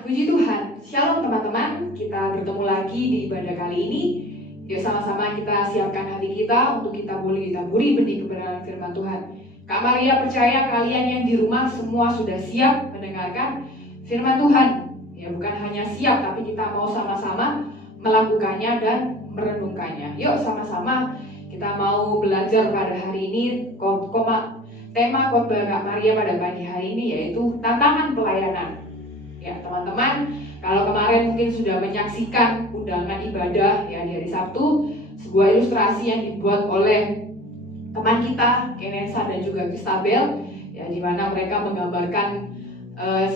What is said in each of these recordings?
Puji Tuhan. Shalom teman-teman, kita bertemu lagi di ibadah kali ini. Yuk sama-sama kita siapkan hati kita untuk kita boleh ditaburi benih kebenaran firman Tuhan. Kak Maria percaya kalian yang di rumah semua sudah siap mendengarkan firman Tuhan. Ya, bukan hanya siap, tapi kita mau sama-sama melakukannya dan merenungkannya. Yuk sama-sama kita mau belajar pada hari ini. Tema khotbah Kak Maria pada pagi hari ini yaitu tantangan pelayanan. Ya teman-teman, kalau kemarin mungkin sudah menyaksikan undangan ibadah ya di hari Sabtu, sebuah ilustrasi yang dibuat oleh teman kita Kenesa dan juga Kristabel, ya di mana mereka menggambarkan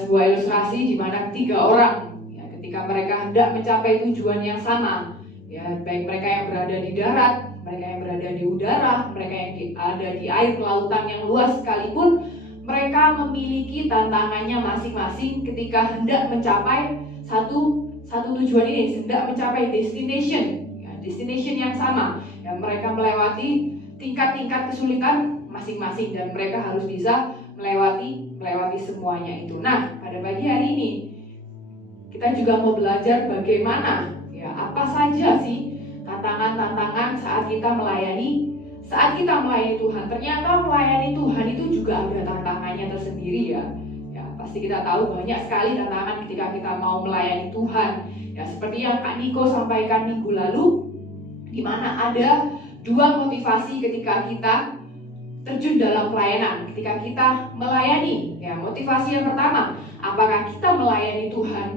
sebuah ilustrasi di mana 3 orang ya, ketika mereka hendak mencapai tujuan yang sama, ya baik mereka yang berada di darat, mereka yang berada di udara, mereka yang ada di air lautan yang luas sekalipun, mereka memiliki tantangannya masing-masing ketika hendak mencapai satu tujuan ini, hendak mencapai destination yang sama. Ya, mereka melewati tingkat-tingkat kesulitan masing-masing dan mereka harus bisa melewati semuanya itu. Nah, pada pagi hari ini kita juga mau belajar bagaimana ya apa saja sih tantangan-tantangan saat kita melayani Tuhan. Ternyata melayani Tuhan itu juga ada tantangannya tersendiri ya. Ya, pasti kita tahu banyak sekali tantangan ketika kita mau melayani Tuhan. Ya, seperti yang Kak Niko sampaikan minggu lalu, di mana ada 2 motivasi ketika kita terjun dalam pelayanan, ketika kita melayani. Ya, motivasi yang pertama, apakah kita melayani Tuhan?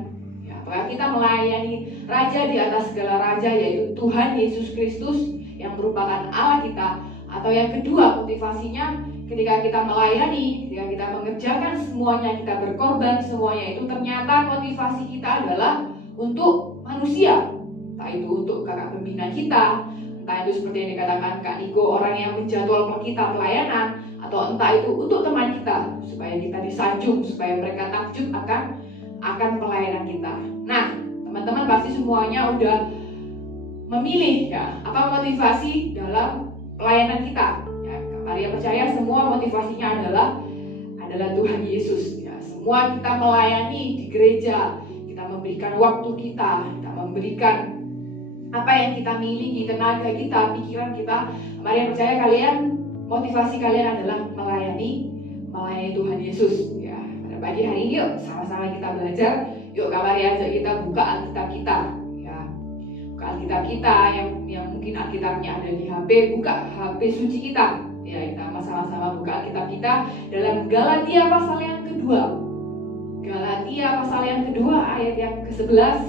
Ya, apakah kita melayani Raja di atas segala raja, yaitu Tuhan Yesus Kristus yang merupakan Allah kita, atau yang kedua motivasinya ketika kita melayani, ketika kita mengerjakan semuanya, kita berkorban semuanya itu ternyata motivasi kita adalah untuk manusia, entah itu untuk kakak pembina kita, entah itu seperti yang dikatakan Kak Niko, orang yang menjadwalkan kita pelayanan, atau entah itu untuk teman kita supaya kita disanjung, supaya mereka takjub akan pelayanan kita. Nah, teman-teman pasti semuanya udah memilih ya apa motivasi dalam pelayanan kita. Ya, Kak Maria percaya semua motivasinya adalah Tuhan Yesus. Ya, semua kita melayani di gereja, kita memberikan waktu kita memberikan apa yang kita miliki, tenaga kita, pikiran kita. Kak Maria percaya motivasi kalian adalah melayani Tuhan Yesus. Ya, pada pagi hari ini yuk sama-sama kita belajar. Yuk Kak Maria ajak kita buka Alkitab kita. Alkitab kita yang mungkin Alkitabnya ada di HP, buka HP suci kita. Ya, kita sama-sama buka Alkitab kita dalam Galatia pasal yang kedua. Galatia pasal yang kedua ayat yang ke-11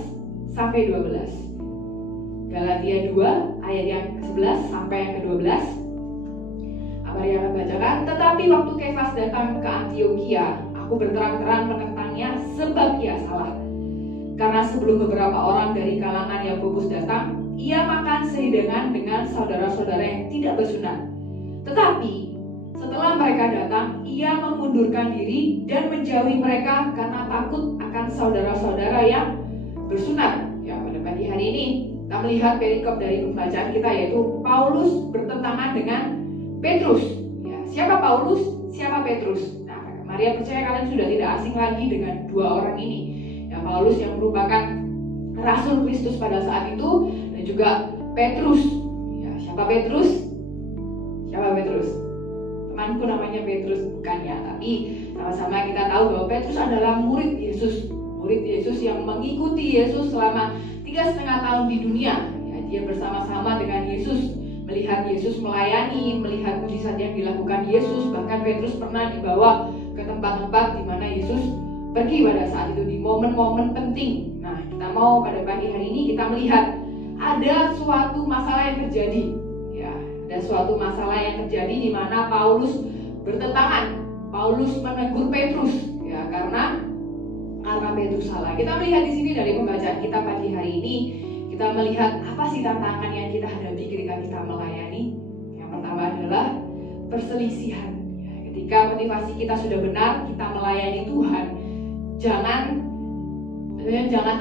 sampai 12. Galatia 2 ayat yang ke-11 sampai yang ke-12. Apa yang akan bacakan? Tetapi waktu Kefas datang ke Antiokhia, aku berterang-terang menentangnya sebab ia salah. Karena sebelum beberapa orang dari kalangan Yakobus datang, ia makan sehidangan dengan saudara-saudara yang tidak bersunat. Tetapi setelah mereka datang, ia memundurkan diri dan menjauhi mereka karena takut akan saudara-saudara yang bersunat. Ya, pada pagi hari ini kita melihat perikop dari pembacaan kita, yaitu Paulus bertentangan dengan Petrus. Ya, siapa Paulus? Siapa Petrus? Nah, Maria percaya kalian sudah tidak asing lagi dengan 2 orang ini. Ya, Paulus yang merupakan Rasul Kristus pada saat itu, dan juga Petrus. Ya, siapa Petrus? Temanku namanya Petrus, bukan ya, tapi sama-sama kita tahu bahwa Petrus adalah murid Yesus yang mengikuti Yesus selama 3,5 tahun di dunia. Ya, dia bersama-sama dengan Yesus, melihat Yesus melayani, melihat mujizat yang dilakukan Yesus. Bahkan Petrus pernah dibawa ke tempat-tempat di mana Yesus pergi pada saat itu, di momen-momen penting. Nah, kita mau pada pagi hari ini kita melihat ada suatu masalah yang terjadi. Ya, ada suatu masalah yang terjadi di mana Paulus bertentangan. Paulus menegur Petrus, ya karena Petrus salah. Kita melihat di sini dari pembacaan kita pagi hari ini, kita melihat apa sih tantangan yang kita hadapi ketika kita melayani. Yang pertama adalah perselisihan. Ya, ketika motivasi kita sudah benar, kita melayani Tuhan. Jangan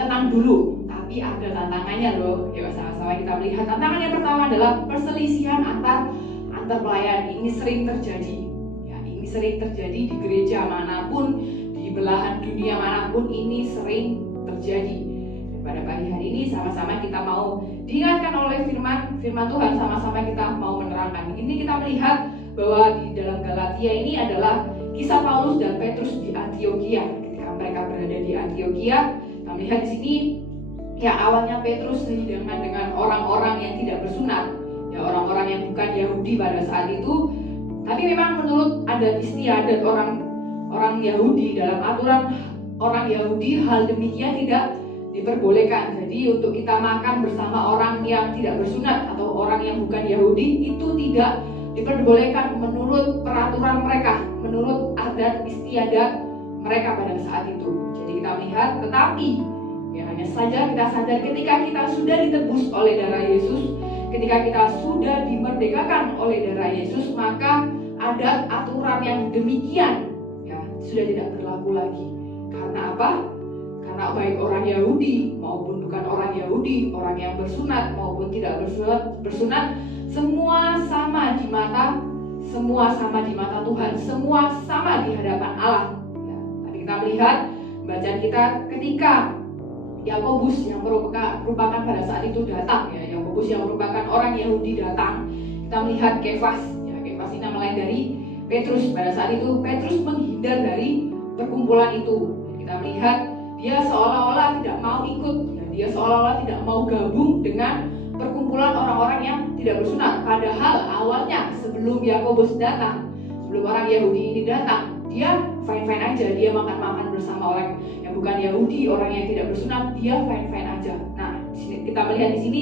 tenang dulu, tapi ada tantangannya loh. Yuk sama-sama kita melihat. Tantangan yang pertama adalah perselisihan antar pelayan. Ini sering terjadi. Ya, ini sering terjadi di gereja manapun, di belahan dunia manapun ini sering terjadi. Dan pada pagi hari ini sama-sama kita mau diingatkan oleh firman Tuhan, sama-sama kita mau menerangkan. Ini kita melihat bahwa di dalam Galatia ini adalah kisah Paulus dan Petrus di Antiokhia. Ketika mereka berada di Antiokhia, kita melihat di sini ya awalnya Petrus dengan orang-orang yang tidak bersunat, ya orang-orang yang bukan Yahudi pada saat itu. Tapi memang menurut adat istiadat orang Yahudi, dalam aturan orang Yahudi hal demikian tidak diperbolehkan. Jadi untuk kita makan bersama orang yang tidak bersunat atau orang yang bukan Yahudi itu tidak diperbolehkan menurut peraturan mereka, menurut adat istiadat mereka pada saat itu. Jadi kita melihat, tetapi ya hanya saja kita sadar ketika kita sudah ditebus oleh darah Yesus, ketika kita sudah dimerdekakan oleh darah Yesus, maka adat aturan yang demikian ya sudah tidak berlaku lagi. Karena apa? Karena baik orang Yahudi maupun bukan orang Yahudi, orang yang bersunat maupun tidak bersunat, semua sama di mata Tuhan, semua sama di hadapan Allah. Ya, tadi kita melihat bacaan kita ketika Yakobus yang merupakan pada saat itu datang, ya Yakobus yang merupakan orang Yahudi datang. Kita melihat Kefas, ya Kefas ini nama lain dari Petrus. Pada saat itu Petrus menghindar dari perkumpulan itu. Kita melihat dia seolah-olah tidak mau ikut, ya, dia seolah-olah tidak mau gabung dengan perkumpulan orang-orang yang tidak bersunat. Padahal awalnya sebelum Yakobus datang, sebelum orang Yahudi ini datang, dia fine-fine aja, dia makan-makan bersama orang yang bukan Yahudi, orang yang tidak bersunat, dia fine-fine aja. Nah, kita melihat di sini,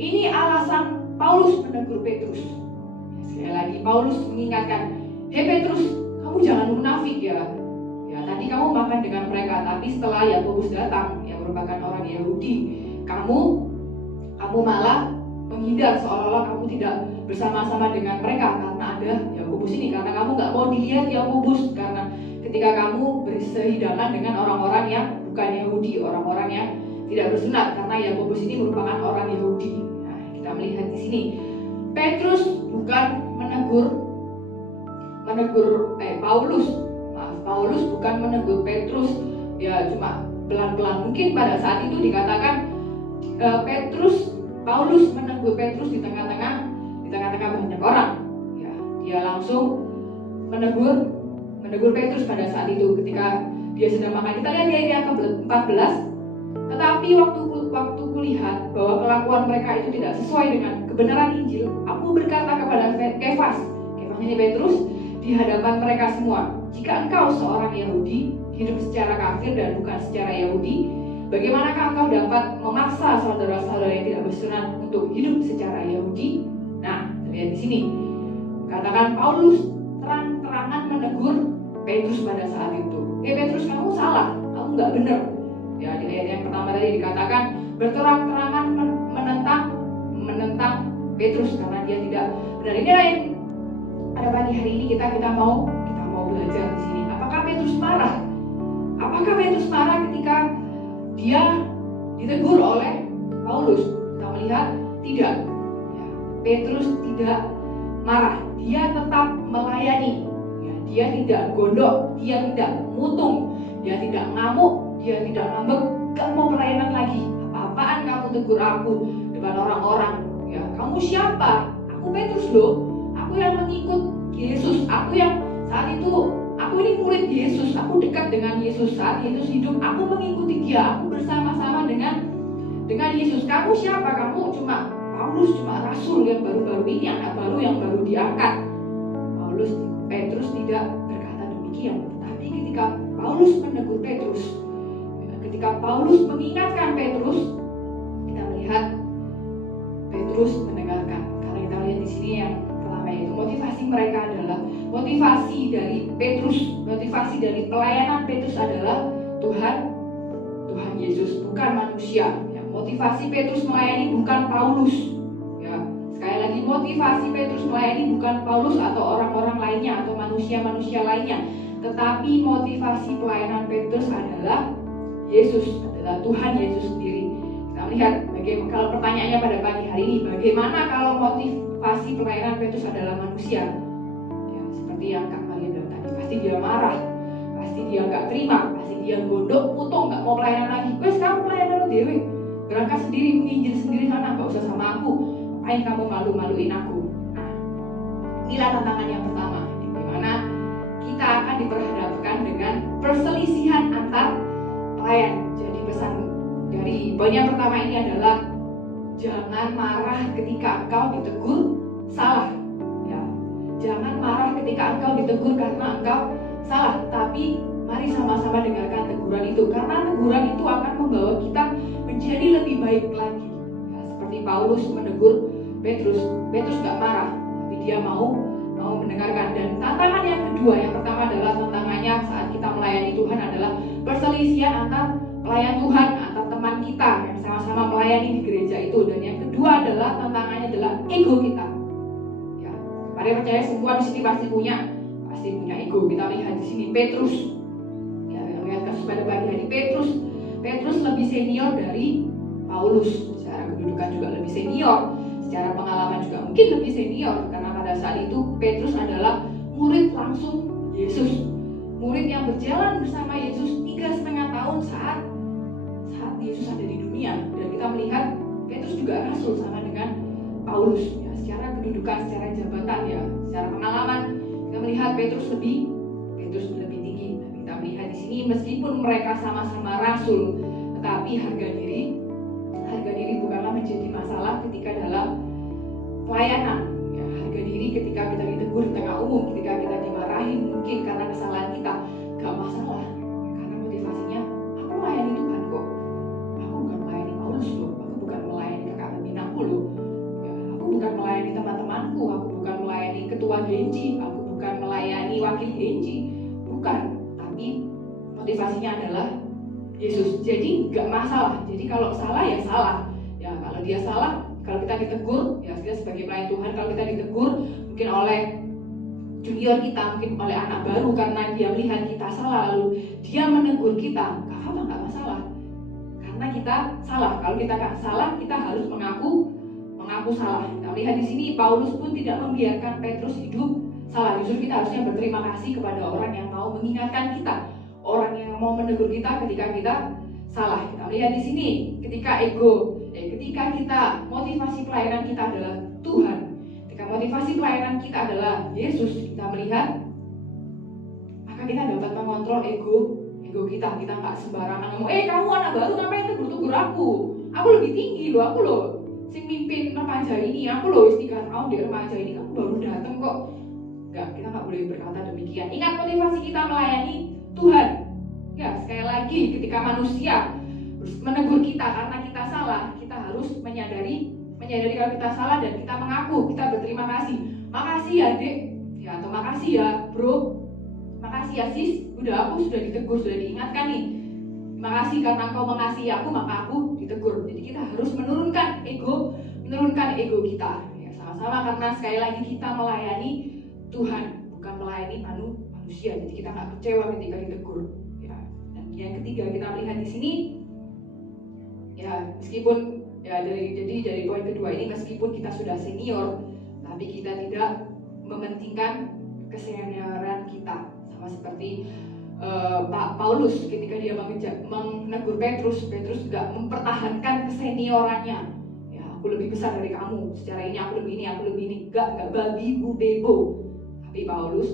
ini alasan Paulus menegur Petrus. Sekali lagi Paulus mengingatkan, "Hei Petrus, kamu jangan munafik ya. Ya tadi kamu makan dengan mereka, tapi setelah Yakobus datang yang merupakan orang Yahudi, kamu malah menghindar seolah-olah kamu tidak bersama-sama dengan mereka karena ada Yakobus ini, karena kamu nggak mau dilihat Yakobus, karena ketika kamu bersehidangan dengan orang-orang yang bukan Yahudi, orang-orang yang tidak bersunat, karena Yakobus ini merupakan orang Yahudi." Nah, kita melihat di sini Petrus bukan Paulus bukan menegur Petrus ya cuma pelan-pelan. Mungkin pada saat itu dikatakan Paulus menegur Petrus di tengah-tengah banyak orang. Ya, dia langsung menegur Petrus pada saat itu ketika dia sedang makan. Kita lihat di ayat 14. Tetapi waktu kulihat bahwa kelakuan mereka itu tidak sesuai dengan kebenaran Injil, aku berkata kepada Kefas ini Petrus, di hadapan mereka semua, "Jika engkau seorang Yahudi, hidup secara kafir dan bukan secara Yahudi, bagaimanakah engkau dapat memaksa saudara-saudara yang tidak bersunat untuk hidup secara Yahudi?" Nah, lihat di sini. Katakan Paulus terang-terangan menegur Petrus pada saat itu. Petrus, kamu salah, kamu nggak benar. Ya, di ayat yang pertama tadi dikatakan berterang-terangan menentang Petrus karena dia tidak benar. Ini lain. Pada pagi hari ini kita mau belajar di sini. Apakah Petrus marah? Apakah Petrus marah ketika dia ditegur oleh Paulus? Kita melihat tidak. Ya, Petrus tidak marah. Dia tetap melayani. Ya, dia tidak gondok, dia tidak mutung, dia tidak ngamuk, dia tidak ngambek. Gak mau pelayanan lagi. Apa-apaan kamu tegur aku depan orang-orang? Ya, kamu siapa? Aku Petrus loh. Aku yang mengikut Yesus, aku yang saat itu, aku ini murid Yesus, aku dekat dengan Yesus saat Yesus hidup, aku mengikuti dia, aku bersama-sama dengan Yesus. Kamu siapa? Kamu cuma Paulus, cuma rasul yang baru-baru ini, anak baru yang baru diangkat. Petrus tidak berkata demikian, tapi ketika Paulus menegur Petrus, ketika Paulus mengingatkan Petrus, kita melihat Petrus mendengarkan. Karena kita lihat di sini yang itu motivasi mereka adalah motivasi dari Petrus, motivasi dari pelayanan Petrus adalah Tuhan Yesus, bukan manusia. Ya, motivasi Petrus melayani bukan Paulus. Ya, sekali lagi motivasi Petrus melayani bukan Paulus atau orang-orang lainnya atau manusia-manusia lainnya, tetapi motivasi pelayanan Petrus adalah Yesus, adalah Tuhan Yesus sendiri. Kita melihat kalau pertanyaannya pada pagi hari ini, bagaimana kalau motivasi pelayanan Petrus adalah manusia? Ya, seperti yang Kak Maria bilang tadi, pasti dia marah, pasti dia nggak terima, pasti dia gondok, putung, nggak mau pelayanan lagi. Wes kamu pelayanan lo dewe, berangkat sendiri, menginjil sendiri sana, nggak usah sama aku. Ngapain kamu malu-maluin aku? Nah, inilah tantangan yang pertama, di mana kita akan diperhadapkan dengan perselisihan antar pelayan. Jadi pesan dari poin yang pertama ini adalah jangan marah ketika engkau ditegur salah. Ya, jangan marah ketika engkau ditegur karena engkau salah, tapi mari sama-sama dengarkan teguran itu, karena teguran itu akan membawa kita menjadi lebih baik lagi. Ya, seperti Paulus menegur Petrus gak marah, tapi dia mau mendengarkan. Dan tantangan yang kedua, yang pertama adalah tantangannya saat kita melayani Tuhan adalah perselisihan antar pelayan Tuhan, antar teman kita yang sama-sama melayani di gereja itu. Dan yang kedua adalah tantangannya adalah ego kita. Ya, mari percaya semua di sini pasti punya ego. Kita lihat di sini Petrus. Ya, lihat kasus pada pagi hari Petrus lebih senior dari Paulus. Secara kedudukan juga lebih senior, secara pengalaman juga mungkin lebih senior, karena pada saat itu Petrus adalah murid langsung Yesus, murid yang berjalan bersama Yesus 3,5 tahun saat Yesus ada di dunia. Dan kita melihat Petrus juga rasul sama dengan Paulus, ya, secara kedudukan, secara jabatan, ya, secara pengalaman kita melihat Petrus lebih tinggi. Dan kita melihat di sini meskipun mereka sama-sama rasul, tetapi harga diri bukanlah menjadi masalah ketika dalam pelayanan. Ya, harga diri ketika kita ditegur di tengah umum, ketika kita dimarahin mungkin karena kesalahan kita, gak masalah, karena motivasinya aku melayani Tuhan kok, aku bukan melayani Paulus loh, aku bukan melayani kakak Amin aku loh, ya, aku bukan melayani teman-temanku, aku bukan melayani ketua genji, aku bukan melayani wakil genji, bukan, tapi motivasinya adalah Yesus. Jadi gak masalah. Jadi kalau salah ya salah. Ya, kalau dia salah, kalau kita ditegur, ya kita sebagai pelayan Tuhan, kalau kita ditegur mungkin oleh junior kita, mungkin oleh anak baru karena dia melihat kita salah lalu dia menegur kita, gak apa-apa, gak masalah. Karena kita salah. Kalau kita gak salah, kita harus mengaku salah. Kita lihat di sini Paulus pun tidak membiarkan Petrus hidup salah. Justru kita harusnya berterima kasih kepada orang yang mau mengingatkan kita, orang yang mau menegur kita ketika kita salah. Kita lihat di sini ketika kita motivasi pelayanan kita adalah Tuhan, ketika motivasi pelayanan kita adalah Yesus, kita melihat maka kita dapat mengontrol ego kita. Kita nggak sembarangan ngomong, kamu anak baru ngapain tegur aku lebih tinggi loh, aku loh sing mimpin remaja ini, aku loh 3 tahun di remaja ini, kamu baru datang kok. Enggak, kita nggak boleh berkata demikian. Ingat, motivasi kita melayani Tuhan. Ya, sekali lagi ketika manusia menegur kita karena kita salah, kita harus menyadari kalau kita salah dan kita mengaku, kita berterima kasih. Makasih ya dek, ya, atau makasih ya bro, makasih ya sis, aku sudah ditegur, sudah diingatkan nih. Makasih karena kau mengasihi aku, maka aku ditegur. Jadi kita harus menurunkan ego kita. Ya, sama-sama, karena sekali lagi kita melayani Tuhan, bukan melayani manusia. Jadi kita nggak kecewa ketika ditegur. Ya. Dan yang ketiga kita melihat di sini, ya meskipun ya dari poin kedua ini, meskipun kita sudah senior, tapi kita tidak mementingkan kesenioran kita. Sama seperti Pak Paulus ketika dia menegur Petrus juga mempertahankan keseniorannya. Ya, aku lebih besar dari kamu, secara ini aku lebih ini, enggak babi bu bebo. Tapi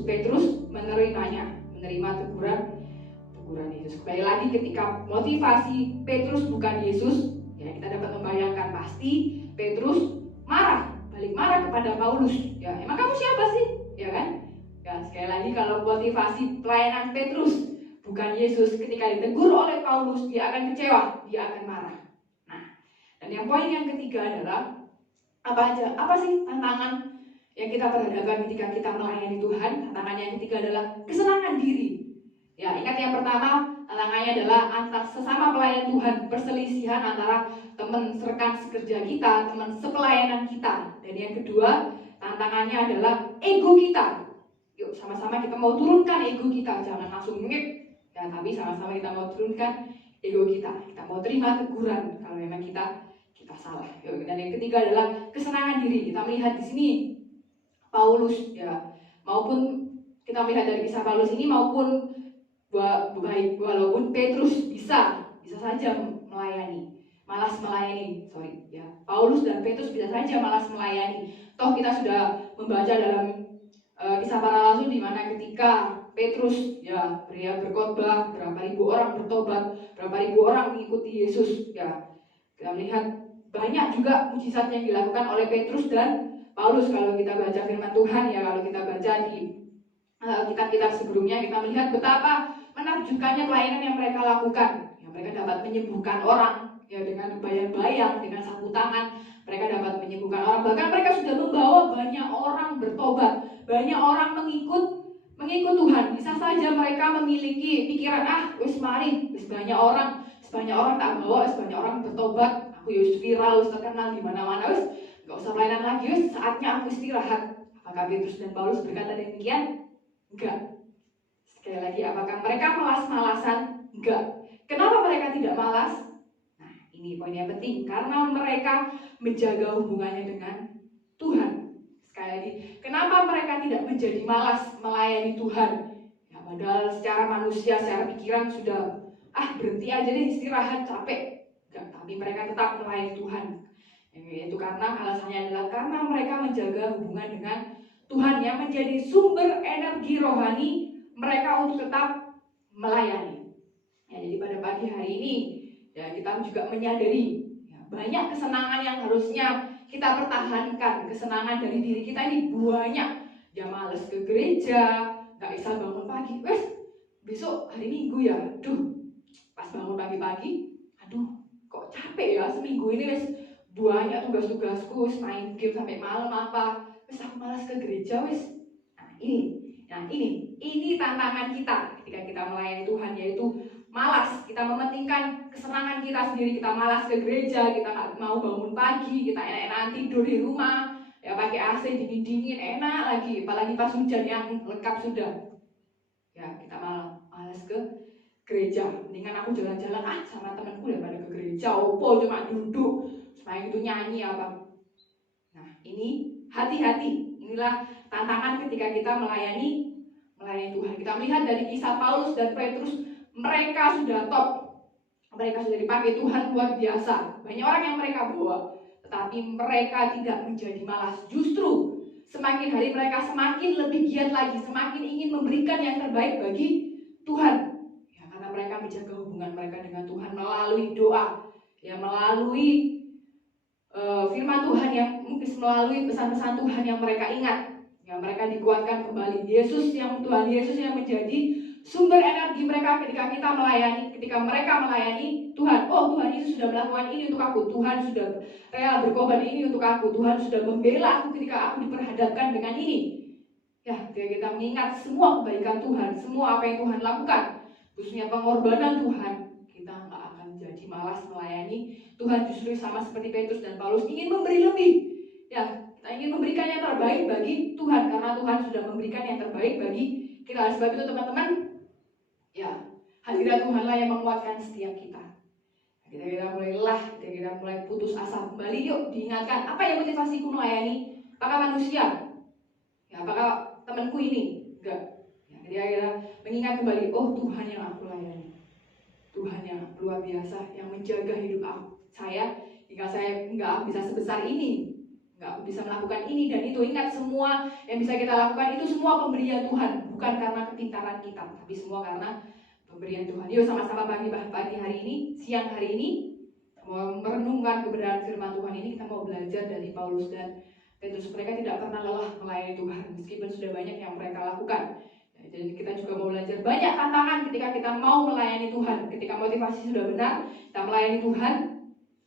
Petrus menerima teguran Yesus. Kembali lagi ketika motivasi Petrus bukan Yesus, ya kita dapat membayangkan pasti Petrus balik marah kepada Paulus. Ya, emang kamu siapa sih? Ya kan? Ya, sekali lagi kalau motivasi pelayanan Petrus bukan Yesus, ketika ditegur oleh Paulus dia akan kecewa, dia akan marah. Nah, dan yang poin yang ketiga adalah apa sih tantangan yang kita perhadapkan ketika kita melayani Tuhan? Tantangan yang ketiga adalah kesenangan diri. Ya, ingat yang pertama tantangannya adalah antar sesama pelayan Tuhan, perselisihan antara teman rekan sekerja kita, teman sepelayanan kita. Dan yang kedua tantangannya adalah ego kita. Yuk sama-sama kita mau turunkan ego kita, jangan langsung ngip. Ya, tapi sama-sama kita mau turunkan ego kita. Kita mau terima teguran kalau memang kita salah. Yuk, dan yang ketiga adalah kesenangan diri. Kita melihat di sini Paulus, ya, maupun kita melihat dari kisah Paulus ini maupun baik walaupun Petrus bisa saja malas melayani, Paulus dan Petrus bisa saja malas melayani. Toh kita sudah membaca dalam Kisah Para Rasul di mana ketika Petrus berkhotbah, berapa ribu orang bertobat, berapa ribu orang mengikuti Yesus. Kita melihat banyak juga mujizat yang dilakukan oleh Petrus dan Paulus. Kalau kita baca firman Tuhan, kalau kita baca di kitab-kitab sebelumnya, kita melihat betapa menakjubkannya pelayanan yang mereka lakukan. Mereka dapat menyembuhkan orang dengan bayang-bayang, dengan sapu tangan. Mereka dapat menyembuhkan orang. Bahkan mereka sudah membawa banyak orang bertobat, banyak orang mengikut Tuhan. Bisa saja mereka memiliki pikiran, mari, banyak orang tak bawa, banyak orang bertobat. Aku viral, terkenal di mana-mana, nggak usah pelayanan lagi, saatnya aku istirahat. Apakah Petrus dan Paulus berkata demikian? Enggak. Sekali lagi, apakah mereka malas-malasan? Enggak. Kenapa mereka tidak malas? Nah, ini poin yang penting. Karena mereka menjaga hubungannya dengan Tuhan. Sekali lagi, kenapa mereka tidak menjadi malas melayani Tuhan? Padahal secara manusia, secara pikiran sudah berhenti aja deh, istirahat, capek. Enggak, tapi mereka tetap melayani Tuhan. Itu karena alasannya adalah karena mereka menjaga hubungan dengan Tuhan yang menjadi sumber energi rohani mereka untuk tetap melayani. Jadi pada pagi hari ini kita juga menyadari banyak kesenangan yang harusnya kita pertahankan. Kesenangan dari diri kita ini banyak. Males ke gereja, gak bisa bangun pagi. Besok hari Minggu pas bangun pagi-pagi, kok capek seminggu ini banyak tugas-tugasku, main game sampai malam apa. Aku malas ke gereja Ini tantangan kita ketika kita melayani Tuhan, yaitu malas. Kita mementingkan kesenangan kita sendiri, kita malas ke gereja, kita nggak mau bangun pagi, kita enak-enakan tidur di rumah, pakai AC dingin-dingin enak lagi, apalagi pas hujan yang lengkap sudah. Kita malas ke gereja. Mendingan aku jalan-jalan sama temanku daripada ke gereja. Opo cuma duduk, selain itu nyanyi apa. Nah, ini hati-hati. Inilah tantangan ketika kita melayani Tuhan. Kita melihat dari kisah Paulus dan Petrus, mereka sudah top. Mereka sudah dipakai Tuhan luar biasa. Banyak orang yang mereka bawa, tetapi mereka tidak menjadi malas. Justru semakin hari mereka semakin lebih giat lagi, semakin ingin memberikan yang terbaik bagi Tuhan. Karena mereka menjaga hubungan mereka dengan Tuhan melalui doa, melalui firman Tuhan yang melalui pesan-pesan Tuhan yang mereka ingat. Mereka dikuatkan kembali. Tuhan Yesus yang menjadi sumber energi mereka ketika mereka melayani Tuhan. Tuhan Yesus sudah melakukan ini untuk aku. Tuhan sudah rela berkorban ini untuk aku. Tuhan sudah membela aku ketika aku diperhadapkan dengan ini. Ketika kita mengingat semua kebaikan Tuhan, semua apa yang Tuhan lakukan, khususnya pengorbanan Tuhan, kita nggak akan jadi malas melayani Tuhan. Justru sama seperti Petrus dan Paulus ingin memberi lebih. Kita ingin memberikan yang terbaik bagi Tuhan, karena Tuhan sudah memberikan yang terbaik bagi kita. Sebab itu teman-teman, hadirat Tuhanlah yang menguatkan setiap kita. Kita mulai putus asa kembali, yuk diingatkan, apa yang motivasiku melayani? Apakah manusia? Apakah temanku ini? Enggak. Kita mengingat kembali, Tuhan yang aku layani, Tuhan yang luar biasa, yang menjaga hidup saya hingga saya nggak bisa sebesar ini, nggak bisa melakukan ini dan itu. Ingat, semua yang bisa kita lakukan itu semua pemberian Tuhan, bukan karena kepintaran kita, tapi semua karena pemberian Tuhan. Yuk sama-sama pagi hari ini, siang hari ini, mau merenungkan kebenaran firman Tuhan ini. Kita mau belajar dari Paulus dan Petrus. Mereka tidak pernah lelah melayani Tuhan, meskipun sudah banyak yang mereka lakukan. Jadi kita juga mau belajar banyak tantangan ketika kita mau melayani Tuhan. Ketika motivasi sudah benar, kita melayani Tuhan,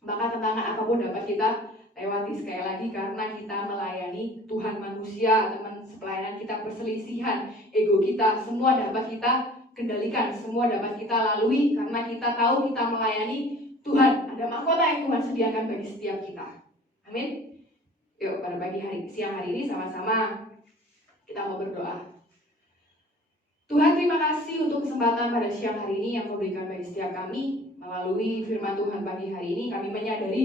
maka tantangan apapun dapat kita lewati. Sekali lagi, karena kita melayani Tuhan. Manusia, teman sepelayanan kita, perselisihan, ego kita, semua dapat kita kendalikan, semua dapat kita lalui karena kita tahu kita melayani Tuhan. Ada mahkota yang Tuhan sediakan bagi setiap kita. Amin. Yuk pada siang hari ini sama-sama kita mau berdoa. Tuhan, terima kasih untuk kesempatan pada siang hari ini yang kau berikan bagi setiap kami. Melalui firman Tuhan pagi hari ini, kami menyadari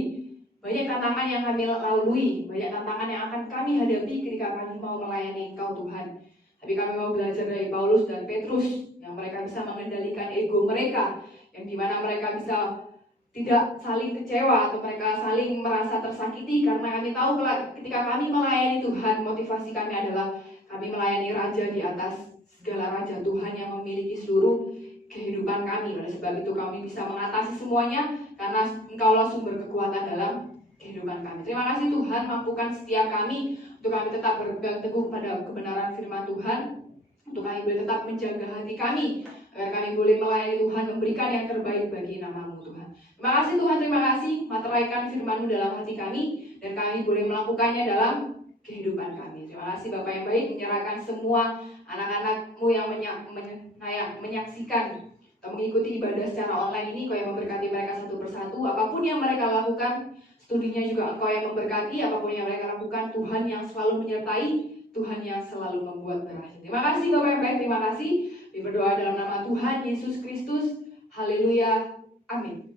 banyak tantangan yang kami lalui, banyak tantangan yang akan kami hadapi ketika kami mau melayani Engkau Tuhan. Tapi kami mau belajar dari Paulus dan Petrus yang mereka bisa mengendalikan ego mereka, yang dimana mereka bisa tidak saling kecewa atau mereka saling merasa tersakiti, karena kami tahu ketika kami melayani Tuhan, motivasi kami adalah kami melayani Raja di atas segala raja, Tuhan yang memiliki seluruh kehidupan kami. Oleh sebab itu kami bisa mengatasi semuanya karena Engkaulah sumber kekuatan dalam kehidupan kami. Terima kasih Tuhan, mampukan setiap kami untuk kami tetap berpegang teguh pada kebenaran firman Tuhan, untuk kami boleh tetap menjaga hati kami, agar kami boleh melayani Tuhan, memberikan yang terbaik bagi nama-Mu Tuhan. Terima kasih Tuhan, terima kasih materaikan firman-Mu dalam hati kami, dan kami boleh melakukannya dalam kehidupan kami. Terima kasih Bapak yang baik, menyerahkan semua anak-anak-Mu yang menyaksikan atau mengikuti ibadah secara online ini. Kau yang memberkati mereka satu persatu, apapun yang mereka lakukan, studinya juga Engkau yang memberkati, apapun yang mereka lakukan, Tuhan yang selalu menyertai, Tuhan yang selalu membuat berhasil. Terima kasih Bapak yang baik, terima kasih. Berdoa dalam nama Tuhan Yesus Kristus. Haleluya. Amin.